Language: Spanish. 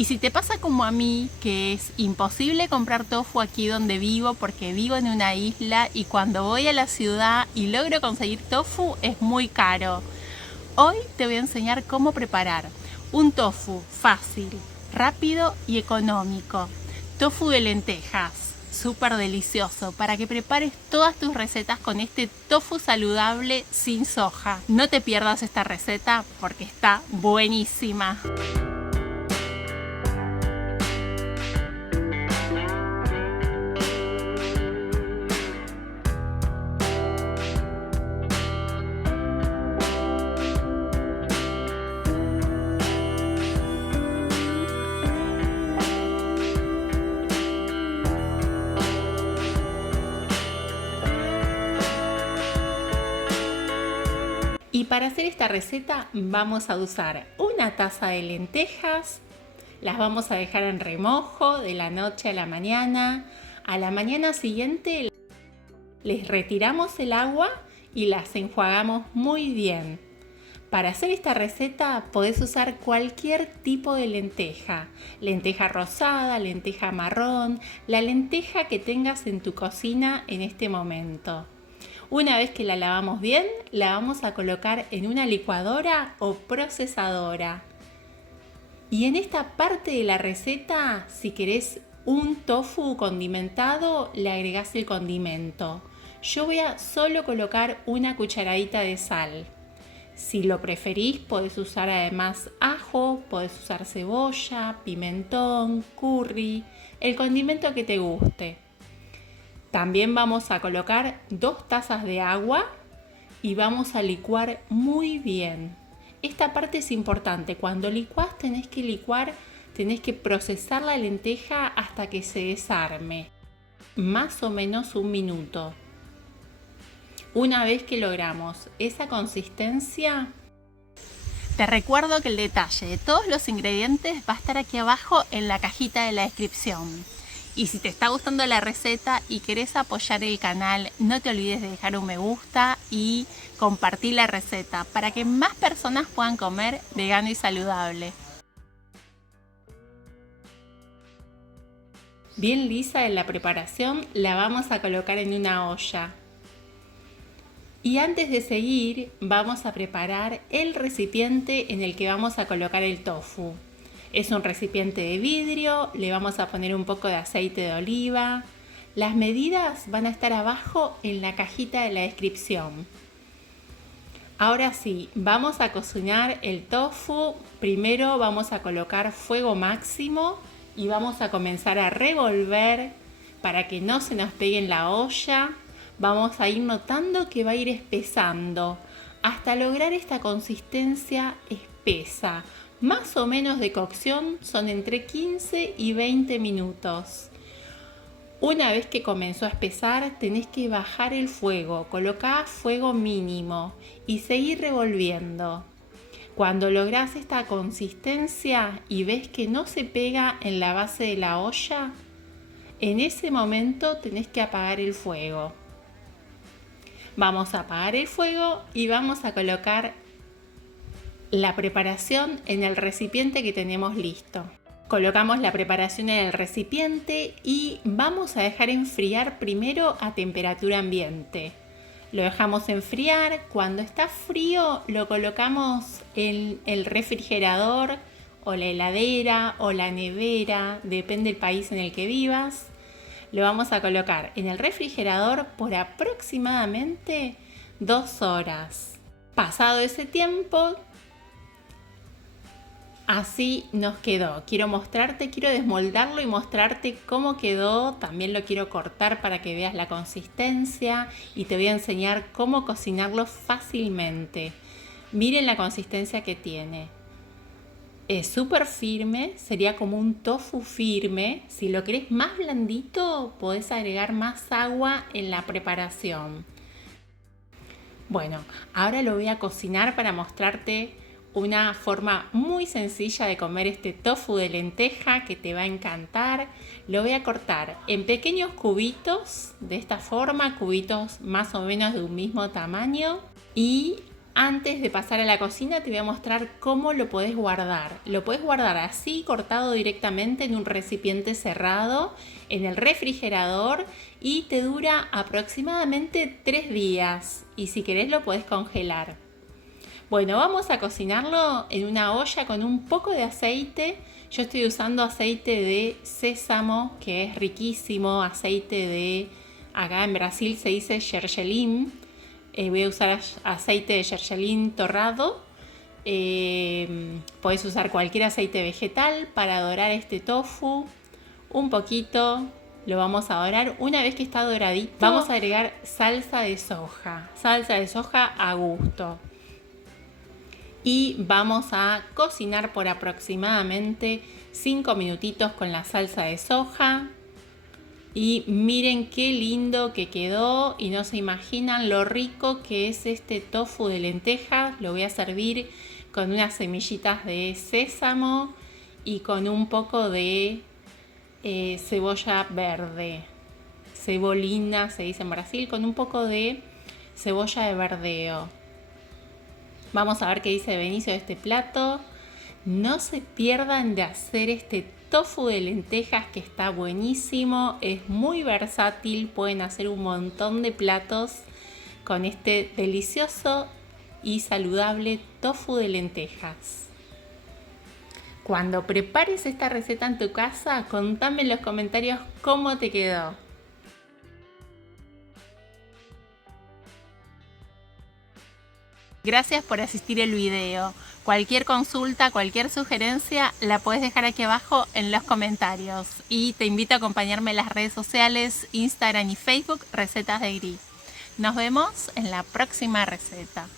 Y si te pasa como a mí, que es imposible comprar tofu aquí donde vivo porque vivo en una isla y cuando voy a la ciudad y logro conseguir tofu es muy caro. Hoy te voy a enseñar cómo preparar un tofu fácil, rápido y económico. Tofu de lentejas, súper delicioso, para que prepares todas tus recetas con este tofu saludable sin soja. No te pierdas esta receta porque está buenísima. Y para hacer esta receta vamos a usar una taza de lentejas, las vamos a dejar en remojo de la noche a la mañana. A la mañana siguiente les retiramos el agua y las enjuagamos muy bien. Para hacer esta receta podés usar cualquier tipo de lenteja, lenteja rosada, lenteja marrón, la lenteja que tengas en tu cocina en este momento. Una vez que la lavamos bien, la vamos a colocar en una licuadora o procesadora. Y en esta parte de la receta, si querés un tofu condimentado, le agregás el condimento. Yo voy a solo colocar una cucharadita de sal. Si lo preferís, podés usar además ajo, podés usar cebolla, pimentón, curry, el condimento que te guste. También vamos a colocar 2 tazas de agua y vamos a licuar muy bien. Esta parte es importante, cuando licuás tenés que procesar la lenteja hasta que se desarme, más o menos 1 minuto. Una vez que logramos esa consistencia, te recuerdo que el detalle de todos los ingredientes va a estar aquí abajo en la cajita de la descripción. Y si te está gustando la receta y querés apoyar el canal, no te olvides de dejar un me gusta y compartir la receta para que más personas puedan comer vegano y saludable. Bien lisa en la preparación, la vamos a colocar en una olla. Y antes de seguir, vamos a preparar el recipiente en el que vamos a colocar el tofu. Es un recipiente de vidrio, le vamos a poner un poco de aceite de oliva. Las medidas van a estar abajo en la cajita de la descripción. Ahora sí, vamos a cocinar el tofu. Primero vamos a colocar fuego máximo y vamos a comenzar a revolver para que no se nos pegue en la olla. Vamos a ir notando que va a ir espesando hasta lograr esta consistencia espesa. Más o menos de cocción son entre 15 y 20 minutos. Una vez que comenzó a espesar, tenés que bajar el fuego, colocá fuego mínimo y seguir revolviendo. Cuando lográs esta consistencia y ves que no se pega en la base de la olla, en ese momento tenés que apagar el fuego. Vamos a apagar el fuego y vamos a colocar la preparación en el recipiente que tenemos listo. Colocamos la preparación en el recipiente y vamos a dejar enfriar primero a temperatura ambiente. Lo dejamos enfriar, cuando está frío lo colocamos en el refrigerador o la heladera o la nevera, depende del país en el que vivas. Lo vamos a colocar en el refrigerador por aproximadamente 2 horas. Pasado ese tiempo, así nos quedó. Quiero desmoldarlo y mostrarte cómo quedó. También lo quiero cortar para que veas la consistencia y te voy a enseñar cómo cocinarlo fácilmente. Miren la consistencia que tiene. Es súper firme, sería como un tofu firme. Si lo querés más blandito, podés agregar más agua en la preparación. Bueno, ahora lo voy a cocinar para mostrarte una forma muy sencilla de comer este tofu de lenteja que te va a encantar. Lo voy a cortar en pequeños cubitos, de esta forma, cubitos más o menos de un mismo tamaño. Y Antes de pasar a la cocina te voy a mostrar cómo lo podés guardar. Lo podés guardar así, cortado directamente en un recipiente cerrado, en el refrigerador, y te dura aproximadamente 3 días. Y si querés lo podés congelar. Bueno, vamos a cocinarlo en una olla con un poco de aceite. Yo estoy usando aceite de sésamo, que es riquísimo, aceite de, acá en Brasil se dice gergelim. Voy a usar aceite de gergelim torrado. Podés usar cualquier aceite vegetal para dorar este tofu. Un poquito lo vamos a dorar. Una vez que está doradito, vamos a agregar salsa de soja. Salsa de soja a gusto. Y vamos a cocinar por aproximadamente 5 minutitos con la salsa de soja. Y miren qué lindo que quedó y no se imaginan lo rico que es este tofu de lentejas. Lo voy a servir con unas semillitas de sésamo y con un poco de cebolla verde. Cebolina se dice en Brasil, con un poco de cebolla de verdeo. Vamos a ver qué dice Benicio de este plato. No se pierdan de hacer este tofu de lentejas que está buenísimo, es muy versátil, pueden hacer un montón de platos con este delicioso y saludable tofu de lentejas. Cuando prepares esta receta en tu casa, contame en los comentarios cómo te quedó. Gracias por asistir el video. Cualquier consulta, cualquier sugerencia la puedes dejar aquí abajo en los comentarios. Y te invito a acompañarme en las redes sociales, Instagram y Facebook, Recetas de Gris. Nos vemos en la próxima receta.